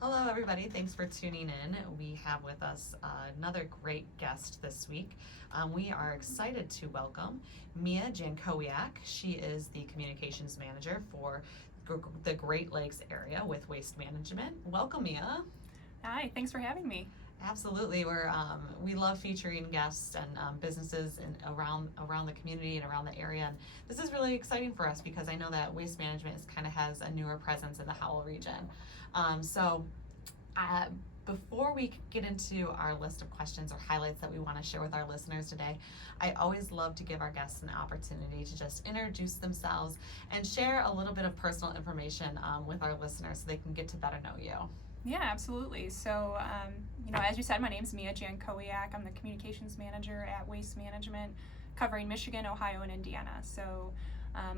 Hello, everybody. Thanks for tuning in. We have with us another great guest this week. We are excited to welcome Mia Jankowiak. She is the communications manager for the Great Lakes area with Waste Management. Welcome, Mia. Hi, thanks for having me. Absolutely, we love featuring guests and businesses around the community and around the area. And this is really exciting for us because I know that Waste Management has a newer presence in the Howell region. So before we get into our list of questions or highlights that we want to share with our listeners today, I always love to give our guests an opportunity to just introduce themselves and share a little bit of personal information with our listeners so they can get to better know you. Yeah, absolutely. So, as you said, my name is Mia Jankowiak. I'm the communications manager at Waste Management, covering Michigan, Ohio, and Indiana. So,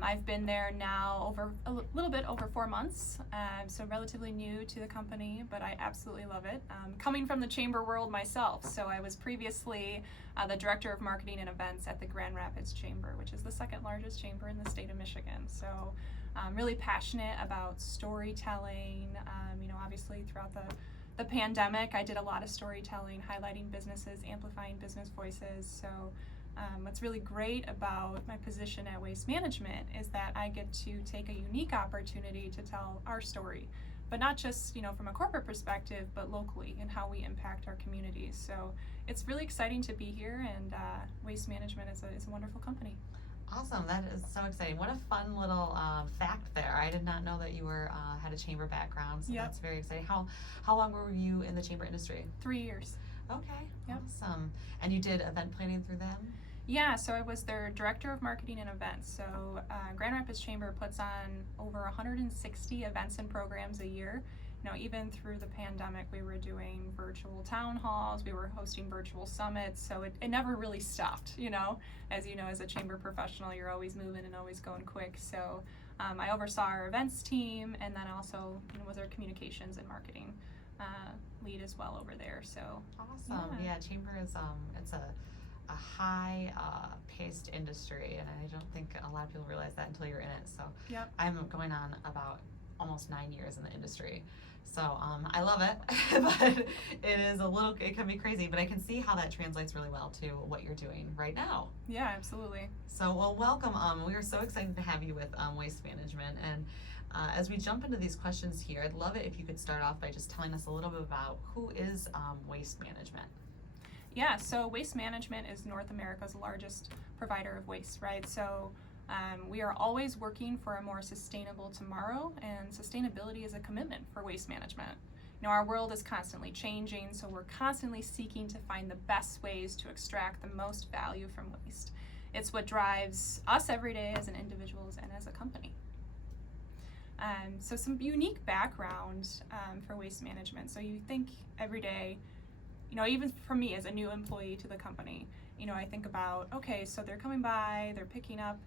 I've been there now over a little bit over 4 months, so relatively new to the company, but I absolutely love it. Coming from the chamber world myself, so I was previously the director of marketing and events at the Grand Rapids Chamber, which is the second largest chamber in the state of Michigan. So I'm really passionate about storytelling. Obviously throughout the pandemic, I did a lot of storytelling, highlighting businesses, amplifying business voices. So what's really great about my position at Waste Management is that I get to take a unique opportunity to tell our story, but not just from a corporate perspective, but locally and how we impact our communities. So it's really exciting to be here, and Waste Management is a wonderful company. Awesome, that is so exciting. What a fun little fact there. I did not know that you had a chamber background, so Yep. That's very exciting. How long were you in the chamber industry? 3 years. Okay, Yep. Awesome. And you did event planning through them? Yeah, so I was their director of marketing and events. So Grand Rapids Chamber puts on over 160 events and programs a year. Even through the pandemic, we were doing virtual town halls, we were hosting virtual summits, so it never really stopped. As you know, as a chamber professional, you're always moving and always going quick. So I oversaw our events team, and then also was our communications and marketing lead as well over there. So Awesome. Yeah, chamber is it's a high paced industry, and I don't think a lot of people realize that until you're in it. So Yep. I'm going on about almost 9 years in the industry. So I love it, but it can be crazy, but I can see how that translates really well to what you're doing right now. Yeah, absolutely. So, well, welcome. We are so excited to have you with Waste Management. And as we jump into these questions here, I'd love it if you could start off by just telling us a little bit about who is Waste Management. Yeah, so Waste Management is North America's largest provider of waste, right? So we are always working for a more sustainable tomorrow, and sustainability is a commitment for Waste Management. Our world is constantly changing, so we're constantly seeking to find the best ways to extract the most value from waste. It's what drives us every day as an individuals and as a company. So some unique background for Waste Management. So you think every day, even for me as a new employee to the company, I think about, okay, so they're coming by, they're picking up,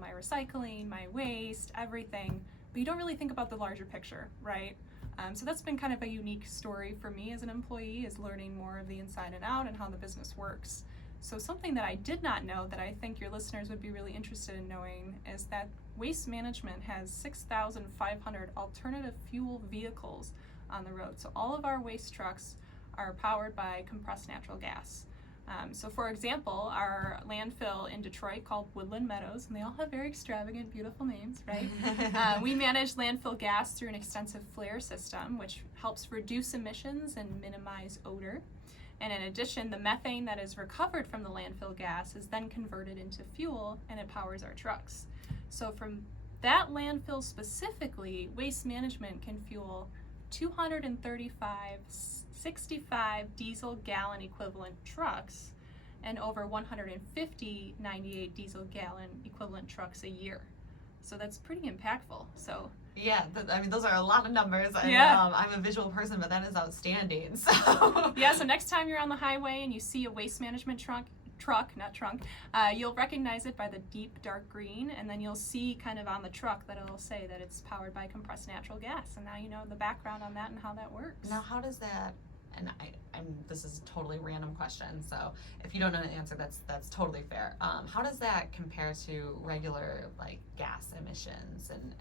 my recycling, my waste, everything, but you don't really think about the larger picture, right? So that's been kind of a unique story for me as an employee, is learning more of the inside and out and how the business works. So something that I did not know that I think your listeners would be really interested in knowing is that Waste Management has 6,500 alternative fuel vehicles on the road. So all of our waste trucks are powered by compressed natural gas. So for example, our landfill in Detroit called Woodland Meadows, and they all have very extravagant, beautiful names, right? We manage landfill gas through an extensive flare system, which helps reduce emissions and minimize odor. And in addition, the methane that is recovered from the landfill gas is then converted into fuel, and it powers our trucks. So from that landfill specifically, Waste Management can fuel 235 65 diesel gallon equivalent trucks and over 150 98 diesel gallon equivalent trucks a year. So that's pretty impactful. So yeah, those are a lot of numbers. And, yeah. I'm a visual person, but that is outstanding. So yeah, so next time you're on the highway and you see a Waste Management truck, you'll recognize it by the deep dark green, and then you'll see kind of on the truck that it'll say that it's powered by compressed natural gas, and now you know the background on that and how that works. Now, how does that, and this is a totally random question, so if you don't know the answer, that's totally fair. How does that compare to regular gas emissions, and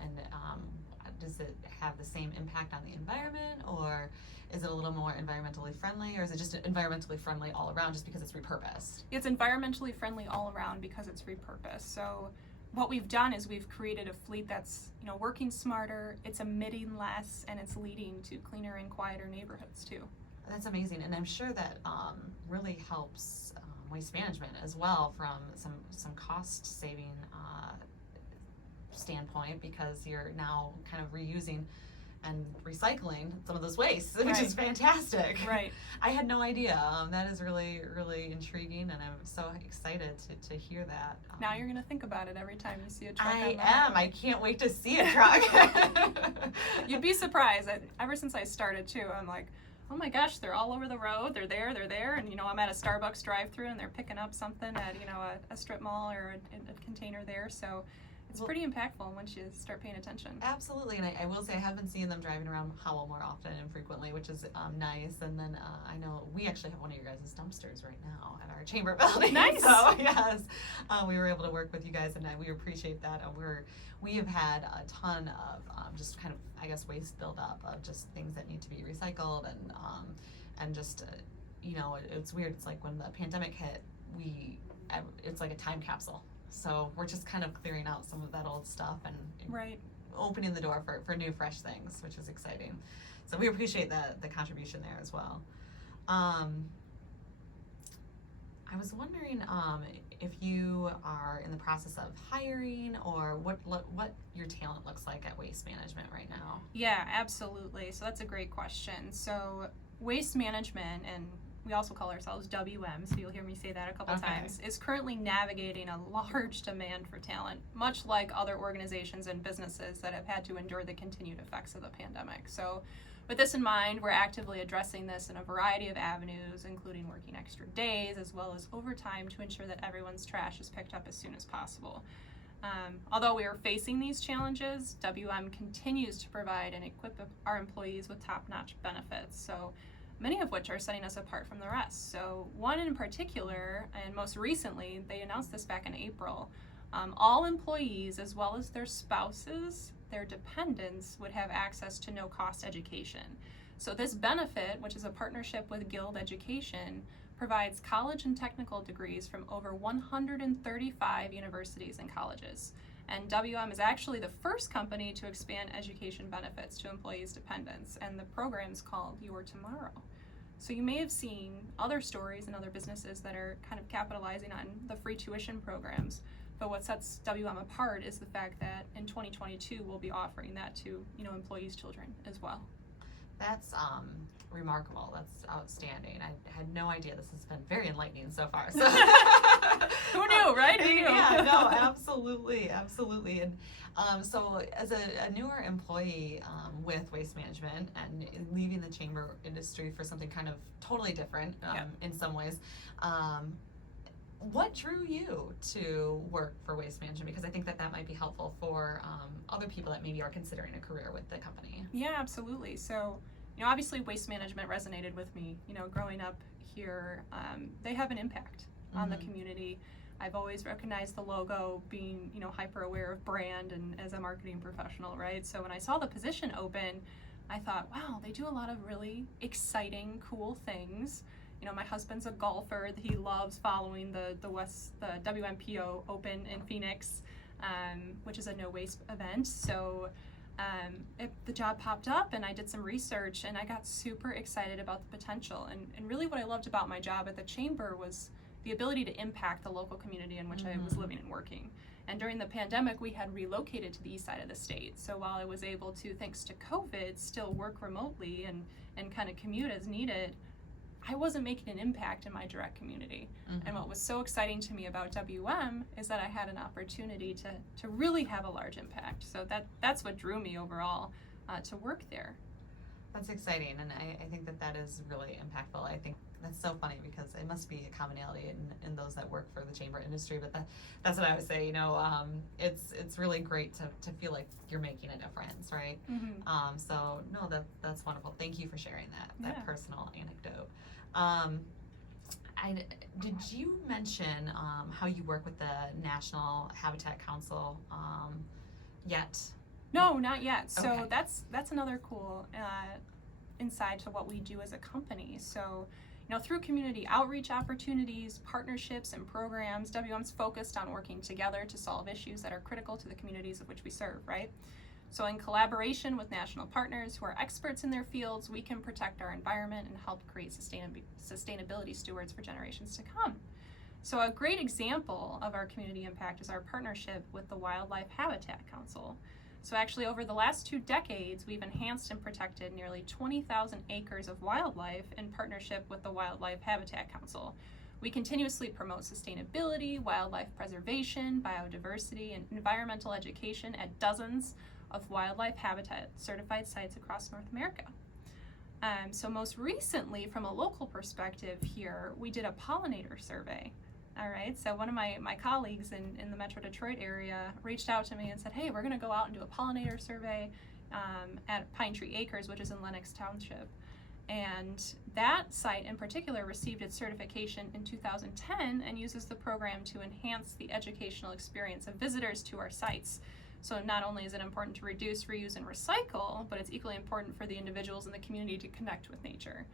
does it have the same impact on the environment, or is it a little more environmentally friendly, or is it just environmentally friendly all around just because it's repurposed? It's environmentally friendly all around because it's repurposed. So what we've done is we've created a fleet that's, working smarter, it's emitting less, and it's leading to cleaner and quieter neighborhoods too. That's amazing, and I'm sure that really helps waste management as well from some cost saving standpoint, because you're now kind of reusing and recycling some of those wastes, which is fantastic. Right. I had no idea. That is really, really intriguing, and I'm so excited to hear that. Now you're going to think about it every time you see a truck. I am. I can't wait to see a truck. You'd be surprised. Ever since I started too, I'm like, oh my gosh, they're all over the road. They're there. And, I'm at a Starbucks drive-thru and they're picking up something at, a strip mall or a container there. So it's pretty impactful once you start paying attention. Absolutely, and I will say I have been seeing them driving around Howell more often and frequently, which is nice. And then I know we actually have one of your guys' dumpsters right now at our chamber building. Nice. So yes, we were able to work with you guys, and we appreciate that. We have had a ton of just kind of, I guess, waste buildup of just things that need to be recycled, and just it's weird. It's like when the pandemic hit, it's like a time capsule. So we're just kind of clearing out some of that old stuff and opening the door for new, fresh things, which is exciting. So we appreciate the contribution there as well. I was wondering if you are in the process of hiring, or what your talent looks like at Waste Management right now. Yeah, absolutely. So that's a great question. So Waste Management, and we also call ourselves WM, so you'll hear me say that a couple times, is currently navigating a large demand for talent, much like other organizations and businesses that have had to endure the continued effects of the pandemic. So with this in mind, we're actively addressing this in a variety of avenues, including working extra days as well as overtime to ensure that everyone's trash is picked up as soon as possible. Although we are facing these challenges, WM continues to provide and equip our employees with top-notch benefits. So many of which are setting us apart from the rest. So one in particular, and most recently, they announced this back in April, all employees, as well as their spouses, their dependents, would have access to no-cost education. So this benefit, which is a partnership with Guild Education, provides college and technical degrees from over 135 universities and colleges. And WM is actually the first company to expand education benefits to employees' dependents, and the program's called Your Tomorrow. So you may have seen other stories and other businesses that are kind of capitalizing on the free tuition programs, but what sets WM apart is the fact that in 2022 we'll be offering that to employees' children as well. That's remarkable. That's outstanding. I had no idea. This has been very enlightening so far. So who knew, right? Who knew? Yeah, no, absolutely. And so as a newer employee with Waste Management and leaving the chamber industry for something kind of totally different in some ways, what drew you to work for Waste Management? Because I think that might be helpful for other people that maybe are considering a career with the company. Yeah, absolutely. So, obviously Waste Management resonated with me. Growing up here, they have an impact on the community. I've always recognized the logo, being, hyper aware of brand and as a marketing professional, right? So when I saw the position open, I thought, wow, they do a lot of really exciting, cool things. My husband's a golfer. He loves following the WMPO Open in Phoenix, which is a no waste event. So the job popped up and I did some research and I got super excited about the potential. And really what I loved about my job at the chamber was the ability to impact the local community in which I was living and working. And during the pandemic, we had relocated to the east side of the state. So while I was able to, thanks to COVID, still work remotely and kind of commute as needed, I wasn't making an impact in my direct community. And what was so exciting to me about WM is that I had an opportunity to really have a large impact. So that's what drew me overall to work there. That's exciting, and I think that is really impactful. I think that's so funny because it must be a commonality in those that work for the chamber industry, but that's what I would say. It's really great to feel like you're making a difference, right? So no, that's wonderful. Thank you for sharing that personal anecdote. Did you mention how you work with the National Habitat Council yet? No, not yet. So Okay. that's another cool insight to what we do as a company. So, through community outreach opportunities, partnerships, and programs, WM's focused on working together to solve issues that are critical to the communities of which we serve, right? So in collaboration with national partners who are experts in their fields, we can protect our environment and help create sustainability stewards for generations to come. So a great example of our community impact is our partnership with the Wildlife Habitat Council. So actually over the last 2 decades, we've enhanced and protected nearly 20,000 acres of wildlife in partnership with the Wildlife Habitat Council. We continuously promote sustainability, wildlife preservation, biodiversity, and environmental education at dozens of wildlife habitat certified sites across North America. So most recently, from a local perspective here, we did a pollinator survey. All right, so one of my colleagues in the Metro Detroit area reached out to me and said, hey, we're gonna go out and do a pollinator survey at Pine Tree Acres, which is in Lenox Township. And that site in particular received its certification in 2010 and uses the program to enhance the educational experience of visitors to our sites. So not only is it important to reduce, reuse, and recycle, but it's equally important for the individuals in the community to connect with nature.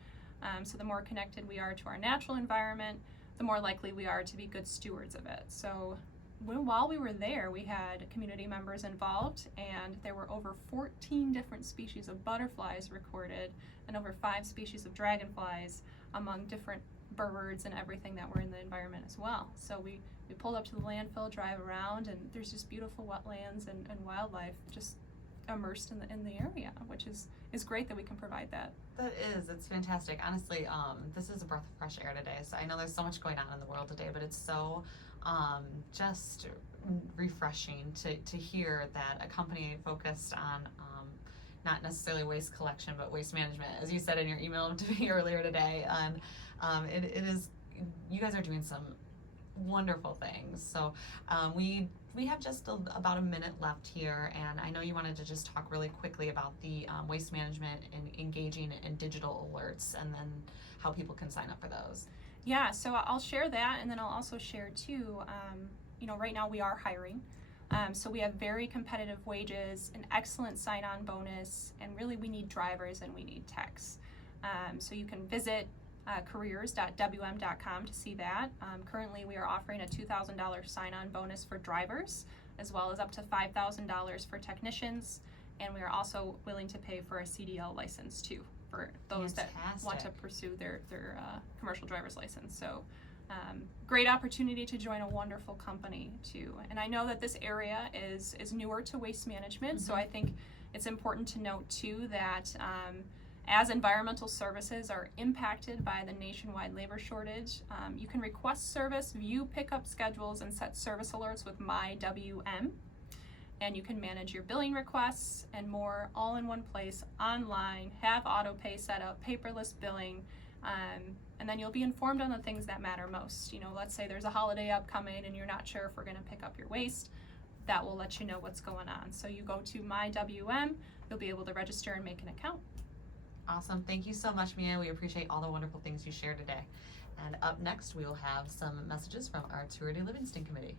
So the more connected we are to our natural environment, the more likely we are to be good stewards of it. So while we were there, we had community members involved, and there were over 14 different species of butterflies recorded and over 5 species of dragonflies among different birds and everything that were in the environment as well. So we pulled up to the landfill, drive around, and there's just beautiful wetlands and wildlife just immersed in the area, which is great that we can provide that. It's fantastic. Honestly, this is a breath of fresh air today. So I know there's so much going on in the world today, but it's so just refreshing to hear that a company focused on not necessarily waste collection, but waste management, as you said in your email to me earlier today. And it is, you guys are doing some wonderful things. So we have just about a minute left here, and I know you wanted to just talk really quickly about the waste management and engaging in digital alerts, and then how people can sign up for those. Yeah, so I'll share that, and then I'll also share too, right now we are hiring. So we have very competitive wages, an excellent sign-on bonus, and really we need drivers and we need techs. So you can visit careers.wm.com to see that. Currently we are offering a $2,000 sign-on bonus for drivers, as well as up to $5,000 for technicians, and we are also willing to pay for a CDL license too for those that want to pursue their commercial driver's license. So great opportunity to join a wonderful company too. And I know that this area is newer to waste management, so I think it's important to note too that as environmental services are impacted by the nationwide labor shortage, you can request service, view pickup schedules, and set service alerts with MyWM. And you can manage your billing requests and more all in one place, online, have auto pay set up, paperless billing, and then you'll be informed on the things that matter most. Let's say there's a holiday upcoming and you're not sure if we're gonna pick up your waste. That will let you know what's going on. So you go to MyWM, you'll be able to register and make an account. Awesome. Thank you so much, Mia. We appreciate all the wonderful things you shared today. And up next, we will have some messages from our Tour de Livingston Committee.